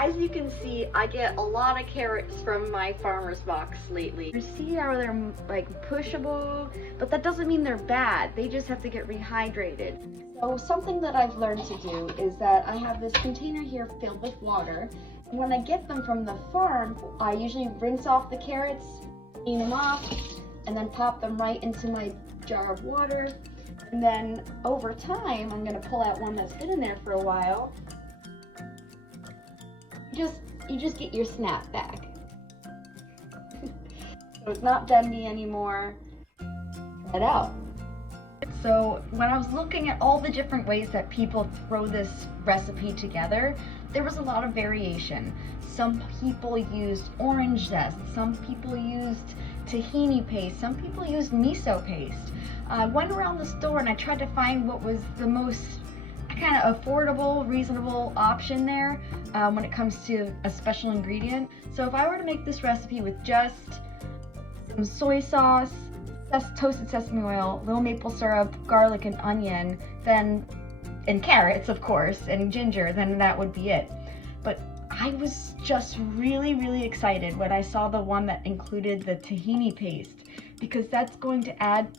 as you can see, I get a lot of carrots from my farmer's box lately. You see how they're like pushable, but that doesn't mean they're bad. They just have to get rehydrated. So something that I've learned to do is that I have this container here filled with water. And when I get them from the farm, I usually rinse off the carrots, clean them off, and then pop them right into my jar of water. And then over time, I'm gonna pull out one that's been in there for a while. You just get your snap back. So it's not bendy anymore. Cut out. So when I was looking at all the different ways that people throw this recipe together, there was a lot of variation. Some people used orange zest, some people used tahini paste, some people used miso paste. I went around the store and I tried to find what was the most kind of affordable, reasonable option there when it comes to a special ingredient. So if I were to make this recipe with just some soy sauce, toasted sesame oil, little maple syrup, garlic and onion, then, and carrots of course, and ginger, then that would be it. But I was just really excited when I saw the one that included the tahini paste, because that's going to add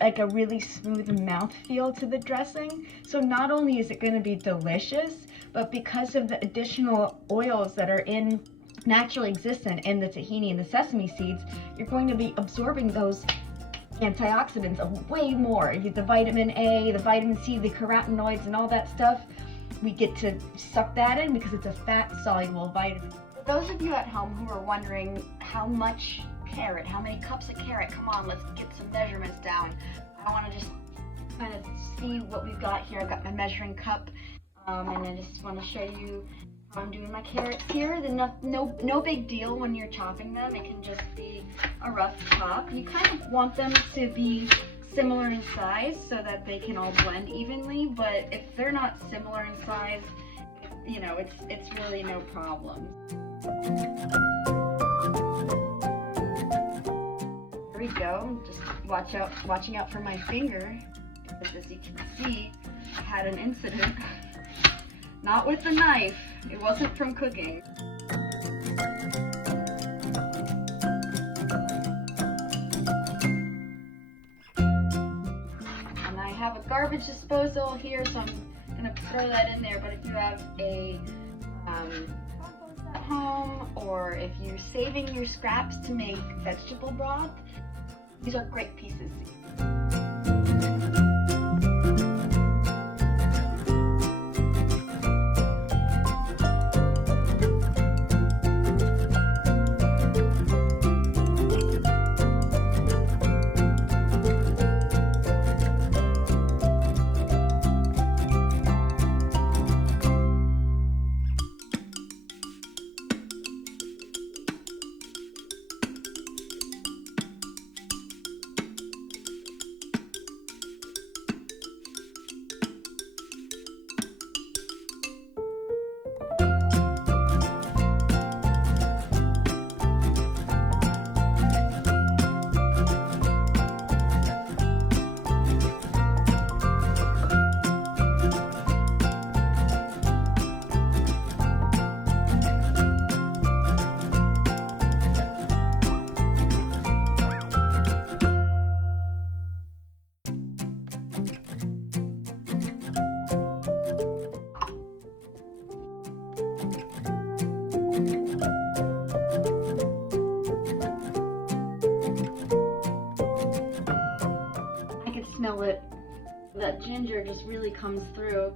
like a really smooth mouthfeel to the dressing. So not only is it going to be delicious, but because of the additional oils that are naturally existent in the tahini and the sesame seeds, you're going to be absorbing those antioxidants of way more. The vitamin A, the vitamin C, the carotenoids and all that stuff. We get to suck that in because it's a fat-soluble vitamin. For those of you at home who are wondering how much carrot, how many cups of carrot, come on, let's get some measurements down. I want to just kind of see what we've got here. I've got my measuring cup, and I just want to show you how I'm doing my carrots here. No big deal when you're chopping them. It can just be a rough chop. You kind of want them to be similar in size so that they can all blend evenly, but if they're not similar in size, you know, it's really no problem. Here we go. Just watching out for my finger, because as you can see, I had an incident. Not with the knife. It wasn't from cooking. And I have a garbage disposal here, so I'm gonna throw that in there. But if you have a compost at home, or if you're saving your scraps to make vegetable broth, these are great pieces. Smell it. That ginger just really comes through.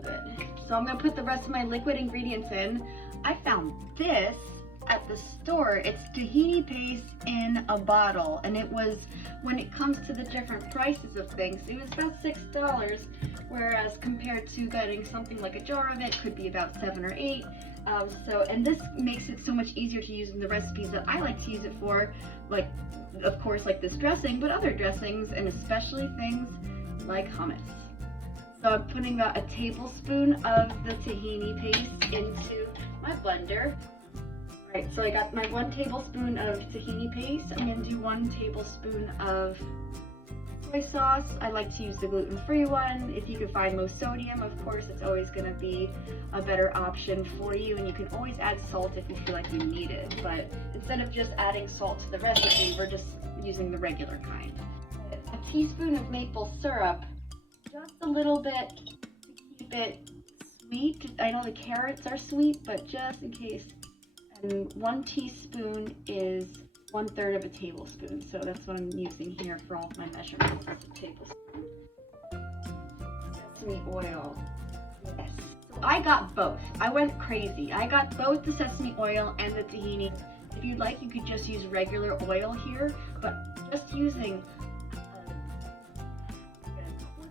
Good. So I'm gonna put the rest of my liquid ingredients in. I found this at the store. It's tahini paste in a bottle, and it was, when it comes to the different prices of things, it was about $6, whereas compared to getting something like a jar of it could be about 7 or 8. And this makes it so much easier to use in the recipes that I like to use it for, like, of course, like this dressing, but other dressings, and especially things like hummus. So I'm putting about a tablespoon of the tahini paste into my blender. Alright, so I got my 1 tablespoon of tahini paste. I'm going to do 1 tablespoon of soy sauce. I like to use the gluten-free one. If you can find low sodium, of course, it's always going to be a better option for you, and you can always add salt if you feel like you need it. But instead of just adding salt to the recipe, we're just using the regular kind. A teaspoon of maple syrup, just a little bit to keep it sweet. I know the carrots are sweet, but just in case. And 1 teaspoon is 1/3 of a tablespoon, so that's what I'm using here for all of my measurements. It's a tablespoon. Sesame oil. Yes. So I got both. I went crazy. I got both the sesame oil and the tahini. If you'd like, you could just use regular oil here, but just using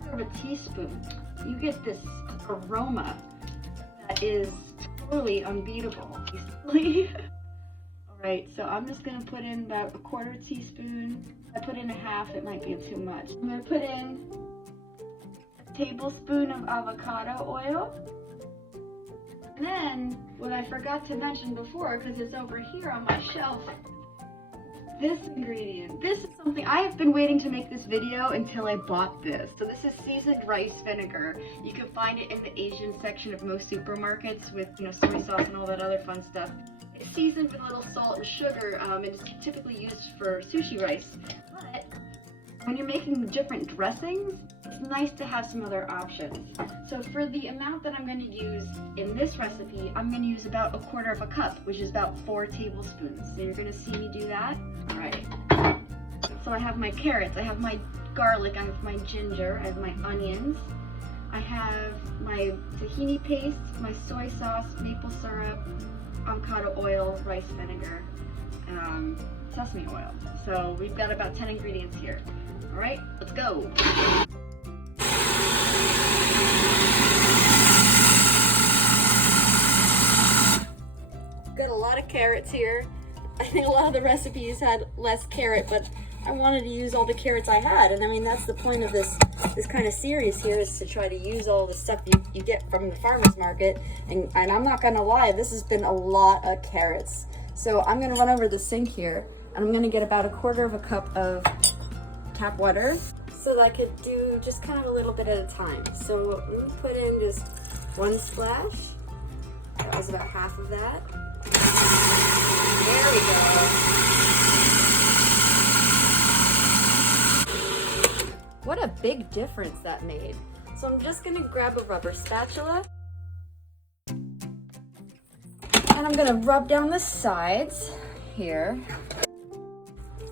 a 1/4 of a teaspoon, you get this aroma that is totally unbeatable. Alright, so I'm just going to put in about a 1/4 teaspoon. If I put in a half, it might be too much. I'm going to put in a tablespoon of avocado oil. And then, what I forgot to mention before, because it's over here on my shelf, this ingredient. This is something I have been waiting to make this video until I bought this. So this is seasoned rice vinegar. You can find it in the Asian section of most supermarkets with, soy sauce and all that other fun stuff. It's seasoned with a little salt and sugar, and it's typically used for sushi rice. But when you're making different dressings, it's nice to have some other options. So for the amount that I'm going to use in this recipe, I'm going to use about a 1/4 of a cup, which is about 4 tablespoons. So you're going to see me do that. Alright. So I have my carrots, I have my garlic, I have my ginger, I have my onions, I have my tahini paste, my soy sauce, maple syrup, avocado oil, rice vinegar, sesame oil. So we've got about 10 ingredients here. Alright, let's go! Got a lot of carrots here. I think a lot of the recipes had less carrot, but I wanted to use all the carrots I had. And I mean, that's the point of this kind of series here, is to try to use all the stuff you get from the farmer's market. And I'm not gonna lie, this has been a lot of carrots. So I'm gonna run over the sink here, and I'm gonna get about a 1/4 of a cup of tap water so that I could do just kind of a little bit at a time. So let me put in just 1 splash. That was about half of that. There we go. What a big difference that made. So I'm just gonna grab a rubber spatula, and I'm gonna rub down the sides here.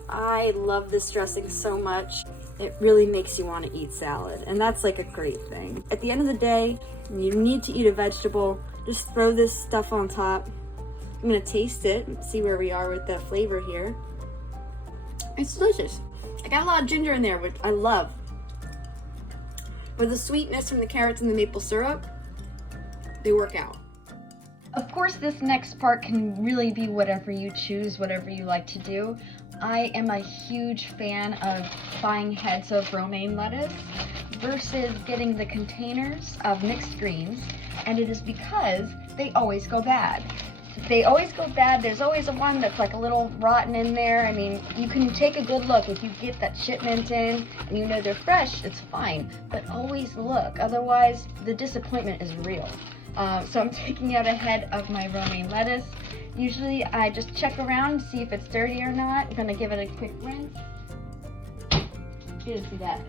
I love this dressing so much. It really makes you want to eat salad, and that's like a great thing. At the end of the day, when you need to eat a vegetable, just throw this stuff on top. I'm gonna taste it and see where we are with the flavor here. It's delicious. I got a lot of ginger in there, which I love. But the sweetness from the carrots and the maple syrup, they work out. Of course, this next part can really be whatever you choose, whatever you like to do. I am a huge fan of buying heads of romaine lettuce versus getting the containers of mixed greens, and it is because they always go bad. They always go bad. There's always one that's like a little rotten in there. I mean, you can take a good look. If you get that shipment in and you know they're fresh, it's fine. But always look. Otherwise, the disappointment is real. So I'm taking out a head of my romaine lettuce. Usually, I just check around to see if it's dirty or not. I'm gonna give it a quick rinse. You didn't see that.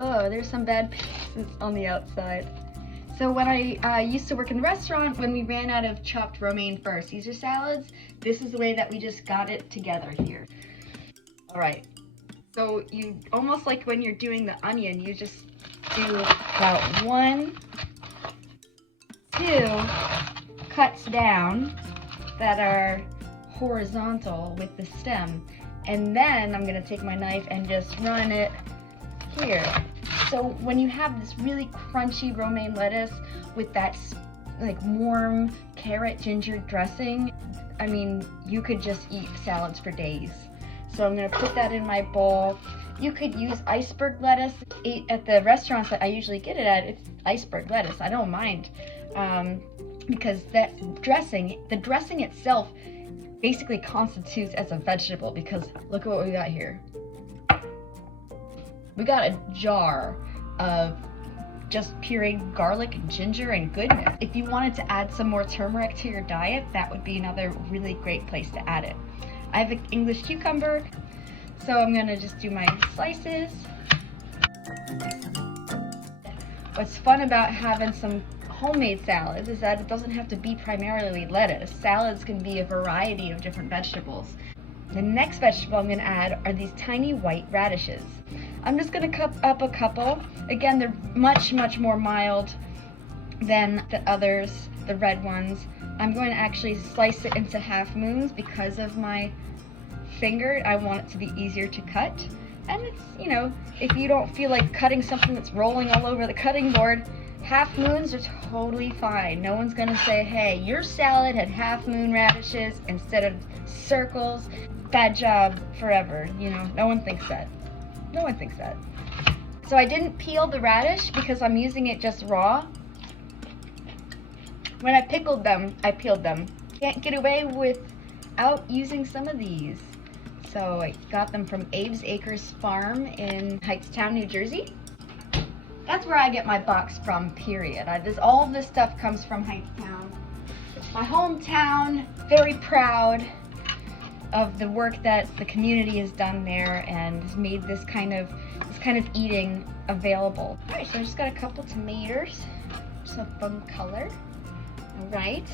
Oh, there's some bad pieces on the outside. So when I used to work in the restaurant, when we ran out of chopped romaine for our Caesar salads, this is the way that we just got it together here. All right, so you almost like when you're doing the onion, you just do about 1, 2 cuts down that are horizontal with the stem. And then I'm gonna take my knife and just run it here. So when you have this really crunchy romaine lettuce with that like warm carrot ginger dressing, I mean, you could just eat salads for days. So I'm gonna put that in my bowl. You could use iceberg lettuce. At the restaurants that I usually get it at, it's iceberg lettuce. I don't mind because that dressing, the dressing itself basically constitutes as a vegetable, because look at what we got here. We got a jar of just pureed garlic and ginger and goodness. If you wanted to add some more turmeric to your diet, that would be another really great place to add it. I have an English cucumber, so I'm gonna just do my slices. What's fun about having some homemade salads is that it doesn't have to be primarily lettuce. Salads can be a variety of different vegetables. The next vegetable I'm gonna add are these tiny white radishes. I'm just gonna cut up a couple. Again, they're much more mild than the others, the red ones. I'm going to actually slice it into half moons because of my finger. I want it to be easier to cut. And it's, you know, if you don't feel like cutting something that's rolling all over the cutting board, half moons are totally fine. No one's gonna say, hey, your salad had half moon radishes instead of circles. Bad job forever, you know, no one thinks that. No one thinks that. So I didn't peel the radish because I'm using it just raw. When I pickled them, I peeled them. Can't get away without using some of these. So I got them from Abe's Acres Farm in Hightstown, New Jersey. That's where I get my box from, period. All of this stuff comes from Hightstown. It's my hometown, very proud of the work that the community has done there and has made this kind of eating available. All right, so I just got a couple tomatoes, some fun color. All right,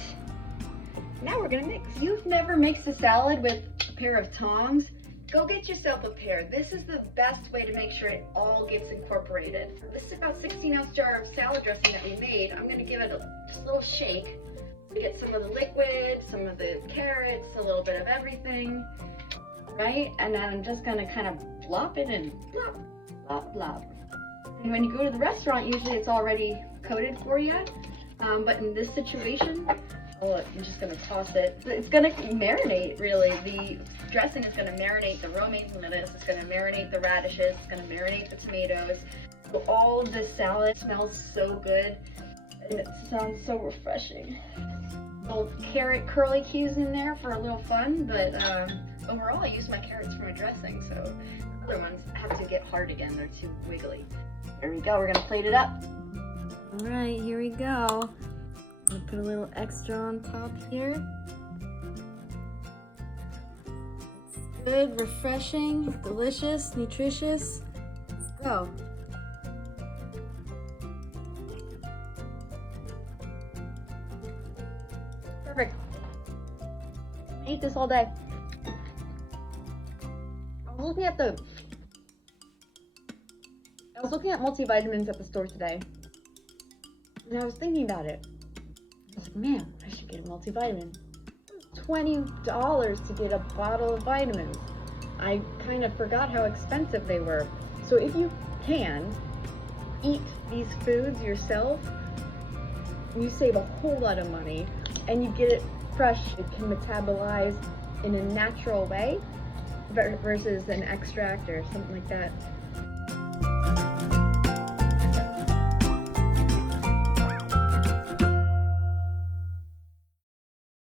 now we're gonna mix. If you've never mixed a salad with a pair of tongs, go get yourself a pair. This is the best way to make sure it all gets incorporated. This is about 16-ounce jar of salad dressing that we made. I'm gonna give it just a little shake. We get some of the liquid, some of the carrots, a little bit of everything, right? And then I'm just gonna kind of plop it in, plop, plop, plop. And when you go to the restaurant, usually it's already coated for you. But in this situation, I'm just gonna toss it. It's gonna marinate, really. The dressing is gonna marinate the romaine lettuce, it's gonna marinate the radishes, it's gonna marinate the tomatoes. So all of this salad smells so good, and it sounds so refreshing. Little carrot curly cues in there for a little fun, but overall I use my carrots for my dressing, so the other ones have to get hard again, they're too wiggly. There we go, we're gonna plate it up. All right, here we go. I'm gonna put a little extra on top here. It's good, refreshing, delicious, nutritious. Let's go. Perfect. Eat this all day. I was looking at multivitamins at the store today, and I was thinking about it. I was like, man, I should get a multivitamin. $20 to get a bottle of vitamins. I kind of forgot how expensive they were. So if you can eat these foods yourself, you save a whole lot of money, and you get it fresh. It can metabolize in a natural way versus an extract or something like that.